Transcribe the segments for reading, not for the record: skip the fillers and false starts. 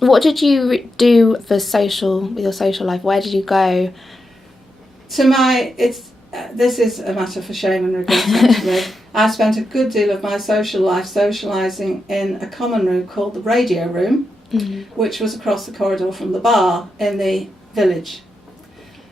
What did you do with your social life? Where did you go? This is a matter for shame and regret, actually. I spent a good deal of my social life socialising in a common room called the radio room, which was across the corridor from the bar in the village.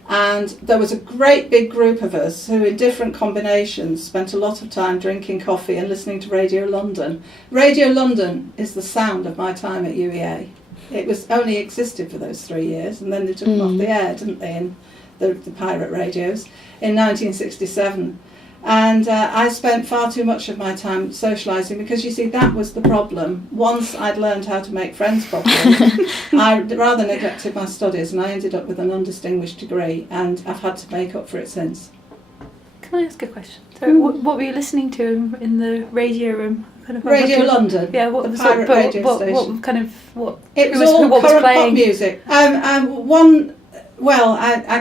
And there was a great big group of us who, in different combinations, spent a lot of time drinking coffee and listening to Radio London. Radio London is the sound of my time at UEA. It was only existed for those 3 years, and then they took them off the air, didn't they, in the pirate radios, in 1967. And I spent far too much of my time socialising because, you see, that was the problem. Once I'd learned how to make friends properly, I rather neglected my studies, and I ended up with an undistinguished degree, and I've had to make up for it since. Can I ask a question? So, what were you listening to in the radio room? Radio London. Yeah, what the pirate radio station. It was all current pop music. I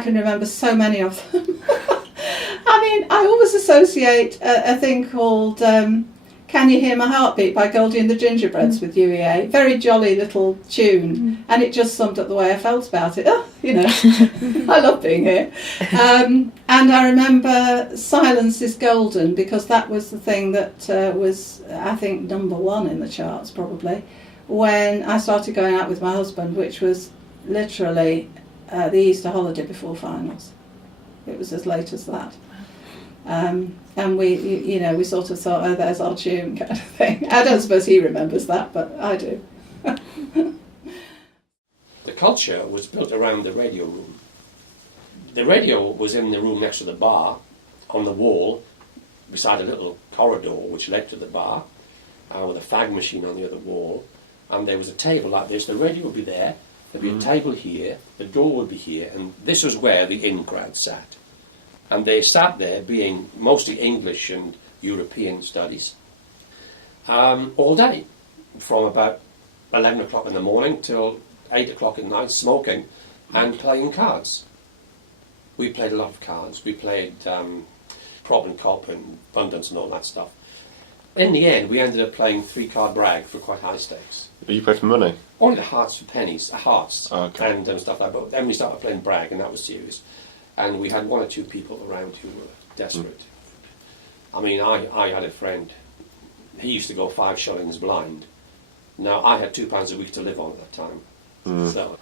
can remember so many of them. I mean, I always associate a thing called Can You Hear My Heartbeat by Goldie and the Gingerbreads with UEA. Very jolly little tune, and it just summed up the way I felt about it. Oh, you know, I love being here. And I remember Silence is Golden, because that was the thing that was, I think, #1 in the charts probably, when I started going out with my husband, which was literally the Easter holiday before finals. It was as late as that. And we sort of thought, oh, there's our tune, kind of thing. I don't suppose he remembers that, but I do. The culture was built around the radio room. The radio was in the room next to the bar, on the wall, beside a little corridor which led to the bar, with a fag machine on the other wall, and there was a table like this. The radio would be there, there'd be a table here, the door would be here, and this was where the in crowd sat. And they sat there, being mostly English and European studies, all day, from about 11 o'clock in the morning till 8 o'clock at night, smoking and playing cards. We played a lot of cards. We played Prop and Cop and Abundance and all that stuff. In the end, we ended up playing 3-card brag for quite high stakes. You played for money? Only the hearts for pennies, hearts, okay. and stuff like that. But then we started playing brag, and that was serious. And we had 1 or 2 people around who were desperate. I mean, I had a friend, he used to go 5 shillings blind. Now, I had £2 a week to live on at that time. So